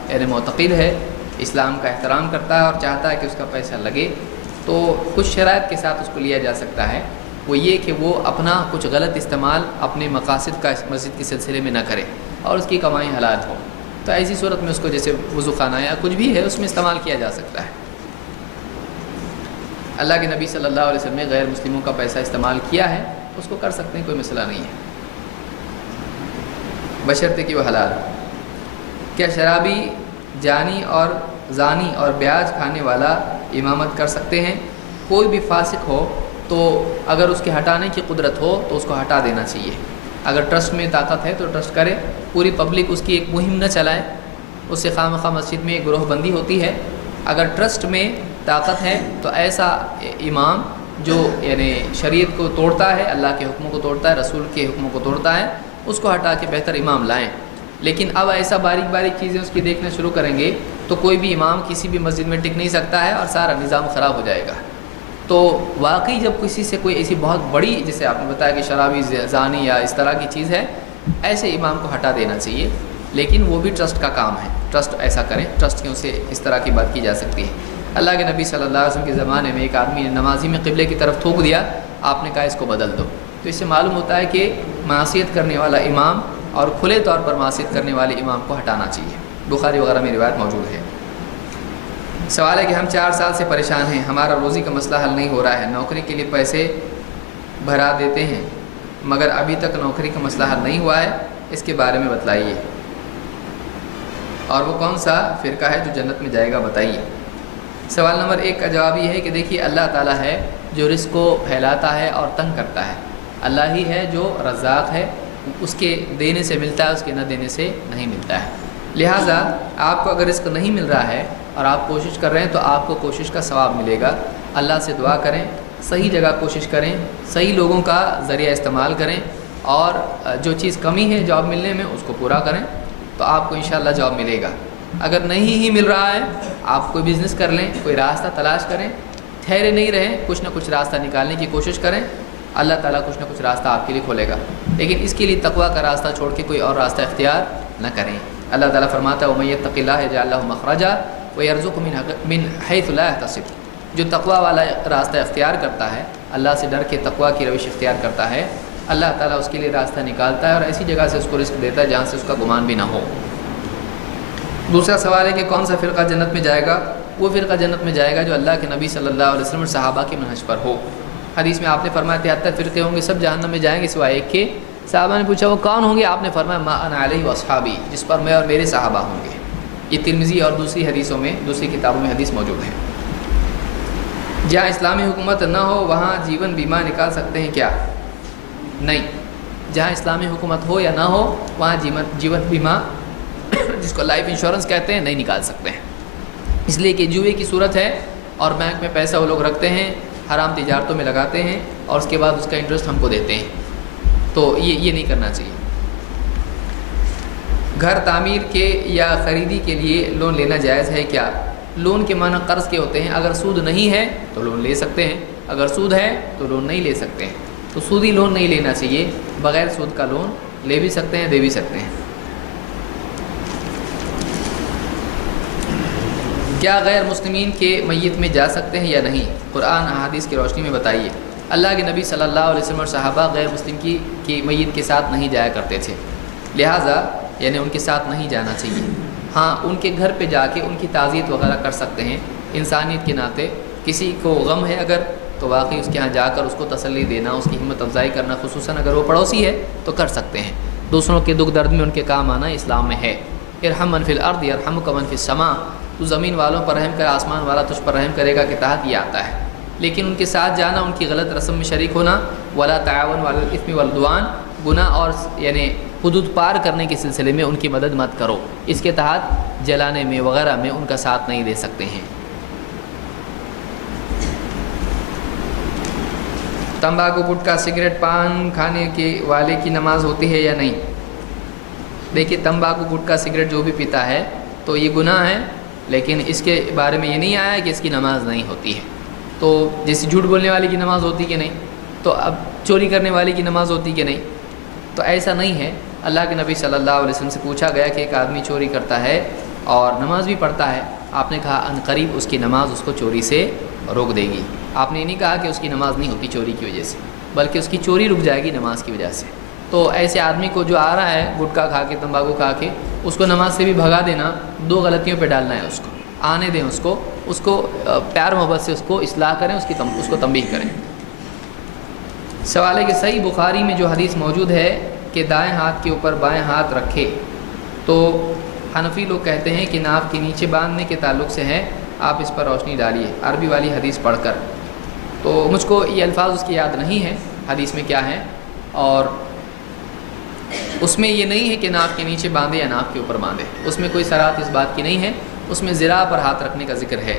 یعنی معتقد ہے، اسلام کا احترام کرتا ہے اور چاہتا ہے کہ اس کا پیسہ لگے، تو کچھ شرائط کے ساتھ اس کو لیا جا سکتا ہے۔ وہ یہ کہ وہ اپنا کچھ غلط استعمال اپنے مقاصد کا مسجد کے سلسلے میں نہ کرے اور اس کی کمائی حلال ہو، تو ایسی صورت میں اس کو جیسے وضو خانہ یا کچھ بھی ہے اس میں استعمال کیا جا سکتا ہے۔ اللہ کے نبی صلی اللہ علیہ وسلم نے غیر مسلموں کا پیسہ استعمال کیا ہے، اس کو کر سکتے ہیں، کوئی مسئلہ نہیں ہے، بشرطے کہ وہ حلال ہو۔ کیا شرابی، جانی اور زانی اور بیاج کھانے والا امامت کر سکتے ہیں؟ کوئی بھی فاسق ہو تو اگر اس کے ہٹانے کی قدرت ہو تو اس کو ہٹا دینا چاہیے۔ اگر ٹرسٹ میں طاقت ہے تو ٹرسٹ کرے، پوری پبلک اس کی ایک مہم نہ چلائے، اس سے خواہ مخواہ مسجد میں ایک گروہ بندی ہوتی ہے۔ اگر ٹرسٹ میں طاقت ہے تو ایسا امام جو یعنی شریعت کو توڑتا ہے، اللہ کے حکموں کو توڑتا ہے، رسول کے حکموں کو توڑتا ہے، اس کو ہٹا کے بہتر امام لائیں۔ لیکن اب ایسا باریک باریک چیزیں اس کی دیکھنا شروع کریں گے تو کوئی بھی امام کسی بھی مسجد میں ٹک نہیں سکتا ہے اور سارا نظام خراب ہو جائے گا۔ تو واقعی جب کسی سے کوئی ایسی بہت بڑی، جیسے آپ نے بتایا کہ شرابی، زانی یا اس طرح کی چیز ہے، ایسے امام کو ہٹا دینا چاہیے، لیکن وہ بھی ٹرسٹ کا کام ہے، ٹرسٹ ایسا کریں، ٹرسٹ کیوں سے اس طرح کی بات کی جا سکتی ہے۔ اللہ کے نبی صلی اللہ علیہ وسلم کے زمانے میں ایک آدمی نے نمازی میں قبلے کی طرف تھوک دیا، آپ نے کہا اس کو بدل دو، تو اس سے معلوم ہوتا ہے کہ معصیت کرنے والا امام اور کھلے طور پر معصیت کرنے والے امام کو ہٹانا چاہیے۔ بخاری وغیرہ میں روایت موجود ہے۔ سوال ہے کہ ہم 4 سال سے پریشان ہیں، ہمارا روزی کا مسئلہ حل نہیں ہو رہا ہے، نوکری کے لیے پیسے بھرا دیتے ہیں مگر ابھی تک نوکری کا مسئلہ حل نہیں ہوا ہے، اس کے بارے میں بتلائیے، اور وہ کون سا فرقہ ہے جو جنت میں جائے گا بتائیے۔ سوال نمبر 1 کا جواب یہ ہے کہ دیکھیے اللہ تعالیٰ ہے جو رزق کو پھیلاتا ہے اور تنگ کرتا ہے، اللہ ہی ہے جو رزاق ہے، اس کے دینے سے ملتا ہے، اس کے نہ دینے سے نہیں ملتا ہے۔ لہٰذا آپ کو اگر رزق نہیں مل رہا ہے اور آپ کوشش کر رہے ہیں تو آپ کو کوشش کا ثواب ملے گا۔ اللہ سے دعا کریں، صحیح جگہ کوشش کریں، صحیح لوگوں کا ذریعہ استعمال کریں، اور جو چیز کمی ہے جاب ملنے میں اس کو پورا کریں تو آپ کو انشاءاللہ جاب ملے گا۔ اگر نہیں ہی مل رہا ہے، آپ کوئی بزنس کر لیں، کوئی راستہ تلاش کریں، ٹھہرے نہیں رہیں، کچھ نہ کچھ راستہ نکالنے کی کوشش کریں، اللہ تعالیٰ کچھ نہ کچھ راستہ آپ کے لیے کھولے گا، لیکن اس کے لیے تقویٰ کا راستہ چھوڑ کے کوئی اور راستہ اختیار نہ کریں۔ اللہ تعالیٰ فرماتا ہے وَمَن يَتَّقِ اللَّهَ يَجْعَل لَّهُ مَخْرَجًا وَيَرْزُقْهُ مِنْ حَيْثُ لَا يَحْتَسِبُ۔ جو تقویٰ والا راستہ اختیار کرتا ہے، اللہ سے ڈر کے تقویٰ کی روش اختیار کرتا ہے، اللہ تعالیٰ اس کے لیے راستہ نکالتا ہے اور ایسی جگہ سے اس کو رزق دیتا ہے جہاں سے اس کا گمان بھی نہ ہو۔ دوسرا سوال ہے کہ کون سا فرقہ جنت میں جائے گا؟ وہ فرقہ جنت میں جائے گا جو اللہ کے نبی صلی اللہ علیہ وسلم اور صحابہ کے منہج پر ہو۔ حدیث میں آپ نے فرمایا 73 فرقے ہوں گے، سب جہنم میں جائیں گے سوائے ایک کے۔ صحابہ نے پوچھا وہ کون ہوں گے؟ آپ نے فرمایا ما انا علیہ واصحابی، جس پر میں اور میرے صحابہ ہوں گے۔ یہ ترمذی اور دوسری حدیثوں میں، دوسری کتابوں میں حدیث موجود ہے۔ جہاں اسلامی حکومت نہ ہو وہاں جیون بیمہ نکال سکتے ہیں کیا؟ نہیں، جہاں اسلامی حکومت ہو یا نہ ہو وہاں جیون بیمہ جس کو لائف انشورنس کہتے ہیں نہیں نکال سکتے ہیں، اس لیے کہ جوئے کی صورت ہے اور بینک میں پیسہ وہ لوگ رکھتے ہیں، حرام تجارتوں میں لگاتے ہیں اور اس کے بعد اس کا انٹرسٹ ہم کو دیتے ہیں، تو یہ نہیں کرنا چاہیے۔ گھر تعمیر کے یا خریدی کے لیے لون لینا جائز ہے کیا؟ لون کے معنی قرض کے ہوتے ہیں، اگر سود نہیں ہے تو لون لے سکتے ہیں، اگر سود ہے تو لون نہیں لے سکتے ہیں، تو سودی لون نہیں لینا چاہیے، بغیر سود کا لون لے بھی سکتے ہیں، دے بھی سکتے ہیں۔ کیا غیر مسلمین کے میت میں جا سکتے ہیں یا نہیں؟ قرآن احادیث کی روشنی میں بتائیے۔ اللہ کے نبی صلی اللہ علیہ وسلم اور صحابہ غیر مسلم کی میت کے ساتھ نہیں جایا کرتے تھے، لہٰذا یعنی ان کے ساتھ نہیں جانا چاہیے۔ ہاں ان کے گھر پہ جا کے ان کی تعزیت وغیرہ کر سکتے ہیں، انسانیت کے ناطے کسی کو غم ہے اگر تو واقعی اس کے ہاں جا کر اس کو تسلی دینا، اس کی ہمت افزائی کرنا، خصوصاً اگر وہ پڑوسی ہے تو کر سکتے ہیں۔ دوسروں کے دکھ درد میں ان کے کام آنا اسلام میں ہے۔ ارحم من فی الارض یرحمک من فی السماء، تو زمین والوں پر رحم کر آسمان والا تجھ پر رحم کرے گا کے تحت یہ آتا ہے، لیکن ان کے ساتھ جانا، ان کی غلط رسم میں شریک ہونا، ولا تعاون علی الاثم والعدوان، گناہ اور یعنی حدود پار کرنے کے سلسلے میں ان کی مدد مت کرو، اس کے تحت جلانے میں وغیرہ میں ان کا ساتھ نہیں دے سکتے ہیں۔ تمباکو، گٹکا، سگریٹ، پان کھانے کے والے کی نماز ہوتی ہے یا نہیں؟ دیکھیے تمباکو، گٹکا، سگریٹ جو بھی پیتا ہے تو یہ گناہ ہے، لیکن اس کے بارے میں یہ نہیں آیا کہ اس کی نماز نہیں ہوتی ہے۔ تو جیسے جھوٹ بولنے والے کی نماز ہوتی کہ نہیں، تو اب چوری کرنے والے کی نماز ہوتی کہ نہیں، تو ایسا نہیں ہے۔ اللہ کے نبی صلی اللہ علیہ وسلم سے پوچھا گیا کہ ایک آدمی چوری کرتا ہے اور نماز بھی پڑھتا ہے، آپ نے کہا ان قریب اس کی نماز اس کو چوری سے روک دے گی۔ آپ نے یہ نہیں کہا کہ اس کی نماز نہیں ہوتی چوری کی وجہ سے، بلکہ اس کی چوری رک جائے گی نماز کی وجہ سے۔ تو ایسے آدمی کو جو آ رہا ہے گٹکا کھا کے، تمباکو کھا کے، اس کو نماز سے بھی بھگا دینا، 2 غلطیوں پہ ڈالنا ہے، اس کو آنے دیں، اس کو پیار محبت سے اس کو اصلاح کریں، اس کو تنبیہ کریں۔ سوال ہے کہ صحیح بخاری میں جو حدیث موجود ہے کہ دائیں ہاتھ کے اوپر بائیں ہاتھ رکھے، تو حنفی لوگ کہتے ہیں کہ ناف کے نیچے باندھنے کے تعلق سے ہے، آپ اس پر روشنی ڈالیے عربی والی حدیث پڑھ کر۔ تو مجھ کو یہ الفاظ اس کی یاد نہیں ہے حدیث میں کیا ہے، اور اس میں یہ نہیں ہے کہ ناف کے نیچے باندھے یا ناف کے اوپر باندھے، اس میں کوئی صراحت اس بات کی نہیں ہے، اس میں ذراع پر ہاتھ رکھنے کا ذکر ہے۔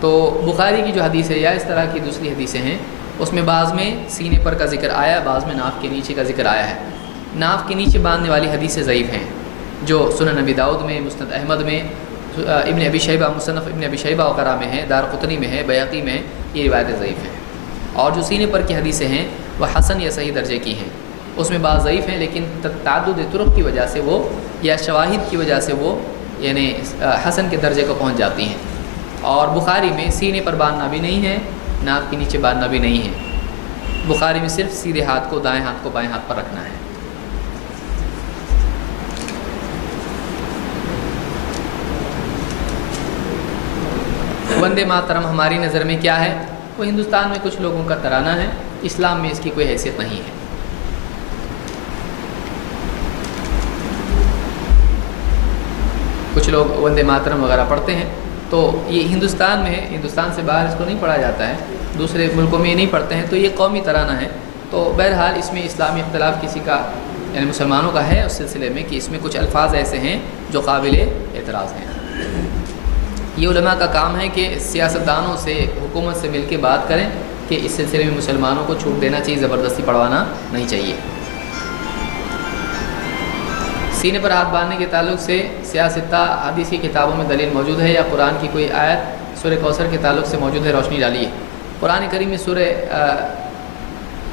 تو بخاری کی جو حدیث ہے یا اس طرح کی دوسری حدیثیں ہیں، اس میں بعض میں سینے پر کا ذکر آیا، بعض میں ناف کے نیچے کا ذکر آیا ہے۔ ناف کے نیچے باندھنے والی حدیثیں ضعیف ہیں، جو سنن نبی داؤد میں، مسند احمد میں، ابن ابی شیبہ مصنف ابن ابی شیبہ وغیرہ میں ہے، دارقطنی میں ہے، بیہقی میں ہے، یہ روایتیں ضعیف ہیں۔ اور جو سینے پر کی حدیثیں ہیں وہ حسن یا صحیح درجے کی ہیں، اس میں بعض ضعیف ہیں لیکن تعدد طرق کی وجہ سے وہ یا شواہد کی وجہ سے وہ یعنی حسن کے درجے کو پہنچ جاتی ہیں۔ اور بخاری میں سینے پر باندھنا بھی نہیں ہے، ناک کے نیچے باندھنا بھی نہیں ہے، بخاری میں صرف سیدھے ہاتھ کو دائیں ہاتھ کو بائیں ہاتھ پر رکھنا ہے۔ وندے ماترم ہماری نظر میں کیا ہے؟ وہ ہندوستان میں کچھ لوگوں کا ترانہ ہے، اسلام میں اس کی کوئی حیثیت نہیں ہے۔ کچھ لوگ وندے ماترم وغیرہ پڑھتے ہیں تو یہ ہندوستان میں ہے، ہندوستان سے باہر اس کو نہیں پڑھا جاتا ہے، دوسرے ملکوں میں یہ نہیں پڑھتے ہیں، تو یہ قومی ترانہ ہے۔ تو بہرحال اس میں اسلامی اختلاف کسی کا یعنی مسلمانوں کا ہے اس سلسلے میں کہ اس میں کچھ الفاظ ایسے ہیں جو قابل اعتراض ہیں۔ یہ علماء کا کام ہے کہ سیاستدانوں سے حکومت سے مل کے بات کریں کہ اس سلسلے میں مسلمانوں کو چھوٹ دینا چاہیے، زبردستی پڑھوانا نہیں چاہیے۔ سینے پر ہاتھ باندھنے کے تعلق سے سیاستہ حدیث کی کتابوں میں دلیل موجود ہے یا قرآن کی کوئی آیت سورہ کوثر کے تعلق سے موجود ہے؟ روشنی ڈالیے۔ قرآن کریم میں سورہ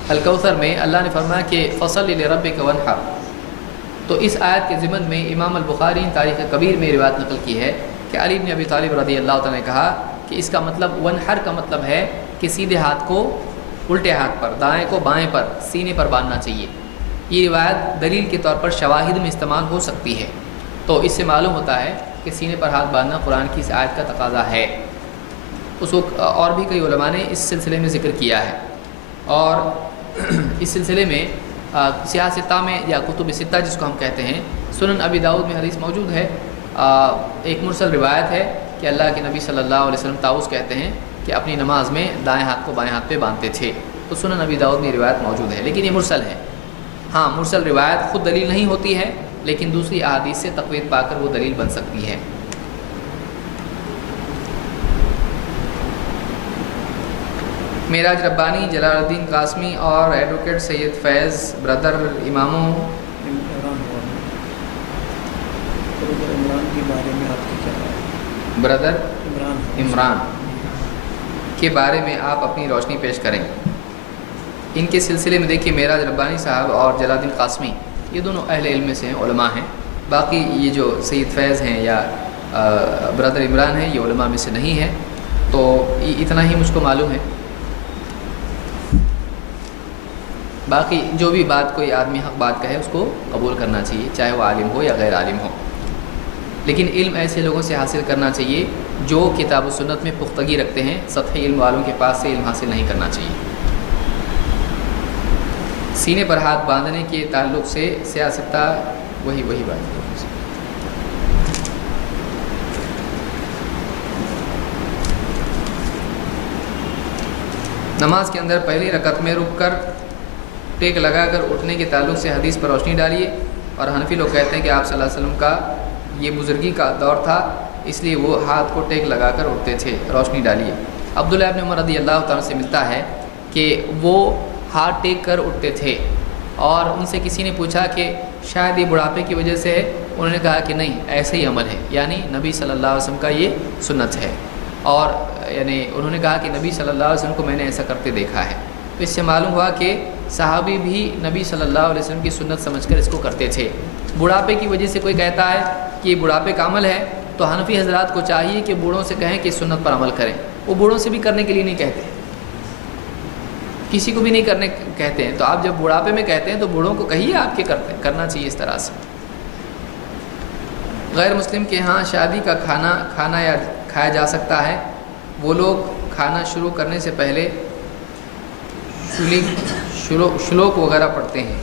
الکوثر میں اللہ نے فرمایا کہ فصل لربک وانحر، تو اس آیت کے ضمن میں امام البخاری تاریخ کبیر میں روایت نقل کی ہے کہ علی بن ابی طالب رضی اللہ تعالیٰ نے کہا کہ اس کا مطلب وانحر کا مطلب ہے کہ سیدھے ہاتھ کو الٹے ہاتھ پر، دائیں کو بائیں پر، سینے پر باندھنا چاہیے۔ یہ روایت دلیل کے طور پر شواہد میں استعمال ہو سکتی ہے، تو اس سے معلوم ہوتا ہے کہ سینے پر ہاتھ باندھنا قرآن کی اس آیت کا تقاضا ہے۔ اس وقت اور بھی کئی علماء نے اس سلسلے میں ذکر کیا ہے، اور اس سلسلے میں سیاہ ستہ میں یا کتب ستہ جس کو ہم کہتے ہیں، سنن ابی داؤد میں حدیث موجود ہے، ایک مرسل روایت ہے کہ اللہ کے نبی صلی اللہ علیہ وسلم طاؤس کہتے ہیں کہ اپنی نماز میں دائیں ہاتھ کو بائیں ہاتھ پہ باندھتے تھے، تو سنن ابی داؤد میں روایت موجود ہے، لیکن یہ مرسل ہے۔ ہاں، مرسل روایت خود دلیل نہیں ہوتی ہے، لیکن دوسری احادیث سے تقویت پا کر وہ دلیل بن سکتی ہے۔ معراج ربانی، جلال الدین قاسمی اور ایڈوکیٹ سید فیض بردر اماموں بردر عمران کے بارے میں آپ اپنی روشنی پیش کریں۔ ان کے سلسلے میں دیکھیے معراج ربانی صاحب اور جلال الدین قاسمی یہ دونوں اہل علم میں سے ہیں، علماء ہیں۔ باقی یہ جو سید فیض ہیں یا بردر عمران ہیں یہ علماء میں سے نہیں ہیں، تو اتنا ہی مجھ کو معلوم ہے۔ باقی جو بھی بات کوئی آدمی حق بات کہے اس کو قبول کرنا چاہیے، چاہے وہ عالم ہو یا غیر عالم ہو، لیکن علم ایسے لوگوں سے حاصل کرنا چاہیے جو کتاب و سنت میں پختگی رکھتے ہیں، سطحی علم والوں کے پاس سے علم حاصل نہیں کرنا چاہیے۔ سینے پر ہاتھ باندھنے کے تعلق سے سیاستہ وہی بات ہے۔ نماز کے اندر پہلی رکعت میں رک کر ٹیک لگا کر اٹھنے کے تعلق سے حدیث پر روشنی ڈالیے۔ اور حنفی لوگ کہتے ہیں کہ آپ صلی اللہ علیہ وسلم کا یہ بزرگی کا دور تھا، اس لیے وہ ہاتھ کو ٹیک لگا کر اٹھتے تھے، روشنی ڈالیے۔ عبداللہ ابن عمر رضی اللہ تعالیٰ سے ملتا ہے کہ وہ ہاتھ ٹیک کر اٹھتے تھے، اور ان سے کسی نے پوچھا کہ شاید یہ بڑھاپے کی وجہ سے ہے، انہوں نے کہا کہ نہیں، ایسا ہی عمل ہے، یعنی نبی صلی اللہ علیہ وسلم کا یہ سنت ہے، اور یعنی انہوں نے کہا کہ نبی صلی اللہ علیہ وسلم کو میں نے ایسا کرتے دیکھا ہے۔ تو اس سے معلوم ہوا کہ صحابی بھی نبی صلی اللہ علیہ وسلم کی سنت سمجھ کر اس کو کرتے تھے۔ بڑھاپے کی وجہ سے کوئی کہتا ہے کہ یہ بڑھاپے کا عمل ہے، تو حنفی حضرات کو چاہیے کہ بوڑھوں سے کہیں کہ اس سنت پر عمل کریں۔ وہ بوڑھوں سے بھی کرنے کے لیے نہیں کہتے، کسی کو بھی نہیں کرنے کہتے ہیں، تو آپ جب بڑھاپے میں کہتے ہیں تو بوڑھوں کو کہیے آپ کے کرنا چاہیے اس طرح سے۔ غیر مسلم کے ہاں شادی کا کھانا یا کھایا جا سکتا ہے؟ وہ لوگ کھانا شروع کرنے سے پہلے شلوک وغیرہ پڑھتے ہیں۔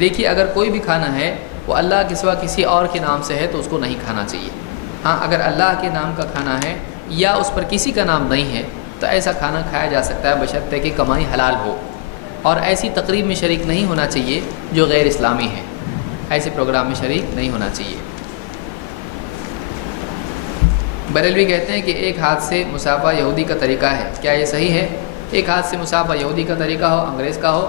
دیکھیے، اگر کوئی بھی کھانا ہے وہ اللہ کے سوا کسی اور کے نام سے ہے تو اس کو نہیں کھانا چاہیے۔ ہاں، اگر اللہ کے نام کا کھانا ہے یا اس پر کسی کا نام نہیں ہے تو ایسا کھانا کھایا جا سکتا ہے، بشرطے کہ کمائی حلال ہو، اور ایسی تقریب میں شریک نہیں ہونا چاہیے جو غیر اسلامی ہے، ایسے پروگرام میں شریک نہیں ہونا چاہیے۔ بریلوی کہتے ہیں کہ ایک ہاتھ سے مصافحہ یہودی کا طریقہ ہے، کیا یہ صحیح ہے؟ ایک ہاتھ سے مصافحہ یہودی کا طریقہ ہو، انگریز کا ہو،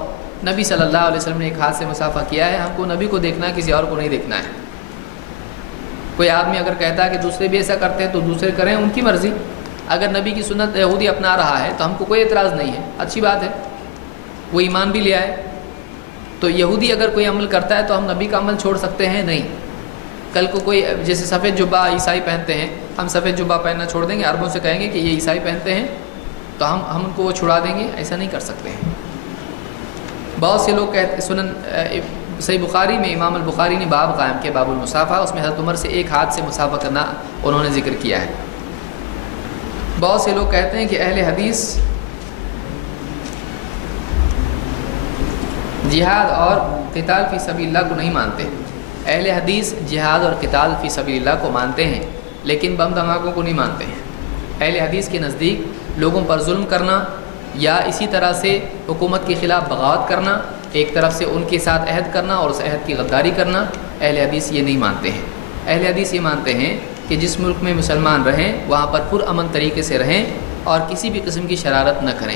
نبی صلی اللہ علیہ وسلم نے ایک ہاتھ سے مصافحہ کیا ہے، ہم کو نبی کو دیکھنا ہے، کسی اور کو نہیں دیکھنا ہے۔ کوئی آدمی اگر کہتا ہے کہ دوسرے بھی ایسا کرتے ہیں تو دوسرے کریں، ان کی مرضی. اگر نبی کی سنت یہودی اپنا رہا ہے تو ہم کو کوئی اعتراض نہیں ہے، اچھی بات ہے، وہ ایمان بھی لے آئے. تو یہودی اگر کوئی عمل کرتا ہے تو ہم نبی کا عمل چھوڑ سکتے ہیں؟ نہیں. کل کو کوئی جیسے سفید جبہ عیسائی پہنتے ہیں، ہم سفید جبہ پہننا چھوڑ دیں گے؟ عربوں سے کہیں گے کہ یہ عیسائی پہنتے ہیں تو ہم ان کو وہ چھڑا دیں گے؟ ایسا نہیں کر سکتے ہیں. بہت سے لوگ کہتے سنن صحیح بخاری میں امام البخاری نے باب قائم کیا، باب المصافہ، اس میں حضرت عمر سے ایک ہاتھ سے مصافہ کرنا انہوں نے ذکر کیا ہے. بہت سے لوگ کہتے ہیں کہ اہل حدیث جہاد اور قتال فی سبیل اللہ کو نہیں مانتے. اہل حدیث جہاد اور قتال فی سبیل اللہ کو مانتے ہیں لیکن بم دھماکوں کو نہیں مانتے ہیں. اہل حدیث کے نزدیک لوگوں پر ظلم کرنا یا اسی طرح سے حکومت کے خلاف بغاوت کرنا، ایک طرف سے ان کے ساتھ عہد کرنا اور اس عہد کی غداری کرنا، اہل حدیث یہ نہیں مانتے ہیں. اہل حدیث یہ مانتے ہیں کہ جس ملک میں مسلمان رہیں وہاں پر پرامن طریقے سے رہیں اور کسی بھی قسم کی شرارت نہ کریں.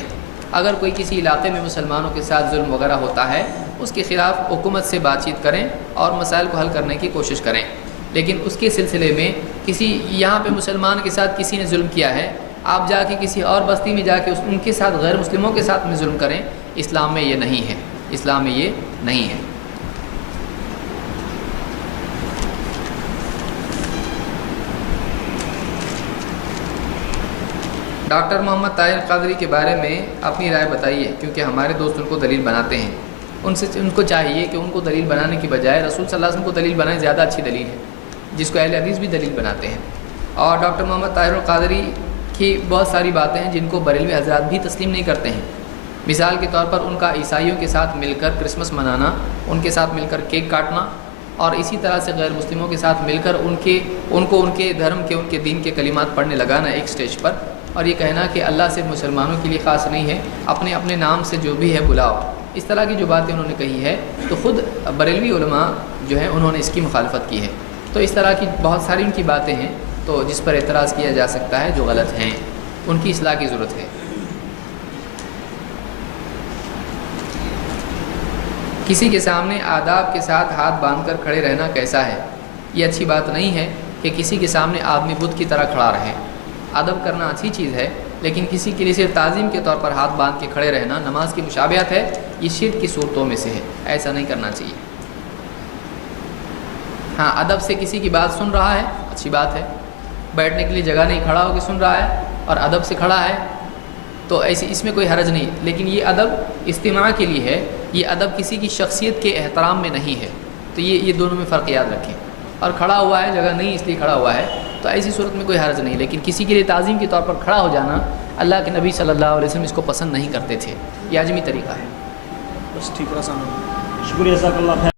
اگر کوئی کسی علاقے میں مسلمانوں کے ساتھ ظلم وغیرہ ہوتا ہے اس کے خلاف حکومت سے بات چیت کریں اور مسائل کو حل کرنے کی کوشش کریں. لیکن اس کے سلسلے میں کسی یہاں پہ مسلمان کے ساتھ کسی نے ظلم کیا ہے، آپ جا کے کسی اور بستی میں جا کے ان کے ساتھ غیر مسلموں کے ساتھ میں ظلم کریں، اسلام میں یہ نہیں ہے. اسلام میں یہ نہیں ہے. ڈاکٹر محمد طاہر قادری کے بارے میں اپنی رائے بتائیے، کیونکہ ہمارے دوست ان کو دلیل بناتے ہیں. ان کو چاہیے کہ ان کو دلیل بنانے کی بجائے رسول صلی اللہ علیہ وسلم کو دلیل بنائیں، زیادہ اچھی دلیل ہے، جس کو اہل حدیث بھی دلیل بناتے ہیں. اور ڈاکٹر محمد طاہر قادری کی بہت ساری باتیں ہیں جن کو بریلوی حضرات بھی تسلیم نہیں کرتے ہیں. مثال کے طور پر ان کا عیسائیوں کے ساتھ مل کر کرسمس منانا، ان کے ساتھ مل کر کیک کاٹنا، اور اسی طرح سے غیر مسلموں کے ساتھ مل کر ان کو ان کے دھرم کے، ان کے دین کے کلمات پڑھنے لگانا ایک سٹیج پر، اور یہ کہنا کہ اللہ صرف مسلمانوں کے لیے خاص نہیں ہے، اپنے اپنے نام سے جو بھی ہے بلاؤ. اس طرح کی جو باتیں انہوں نے کہی ہے تو خود بریلوی علماء جو ہیں انہوں نے اس کی مخالفت کی ہے. تو اس طرح کی بہت ساری ان کی باتیں ہیں تو جس پر اعتراض کیا جا سکتا ہے، جو غلط ہیں، ان کی اصلاح کی ضرورت ہے. کسی کے سامنے آداب کے ساتھ ہاتھ باندھ کر کھڑے رہنا کیسا ہے؟ یہ اچھی بات نہیں ہے کہ کسی کے سامنے آدمی بت کی طرح کھڑا رہے. ادب کرنا اچھی چیز ہے، لیکن کسی کے لیے صرف تعظیم کے طور پر ہاتھ باندھ کے کھڑے رہنا نماز کی مشابہت ہے، یہ شرک کی صورتوں میں سے ہے، ایسا نہیں کرنا چاہیے. ہاں، ادب سے کسی کی بات سن رہا ہے، اچھی بات ہے. بیٹھنے کے لیے جگہ نہیں، کھڑا ہو کے سن رہا ہے اور ادب سے کھڑا ہے تو ایسی اس میں کوئی حرج نہیں. لیکن یہ ادب استماع کے لیے ہے، یہ ادب کسی کی شخصیت کے احترام میں نہیں ہے. تو یہ دونوں میں فرق یاد رکھیں. اور کھڑا ہوا ہے، جگہ نہیں اس لیے کھڑا ہوا ہے، تو ایسی صورت میں کوئی حرج نہیں. لیکن کسی کے لیے تعظیم کے طور پر کھڑا ہو جانا، اللہ کے نبی صلی اللہ علیہ وسلم اس کو پسند نہیں کرتے تھے. یہ اعظمی طریقہ ہے. بس ٹھیک ہے، شکریہ، جزاک اللہ خیر.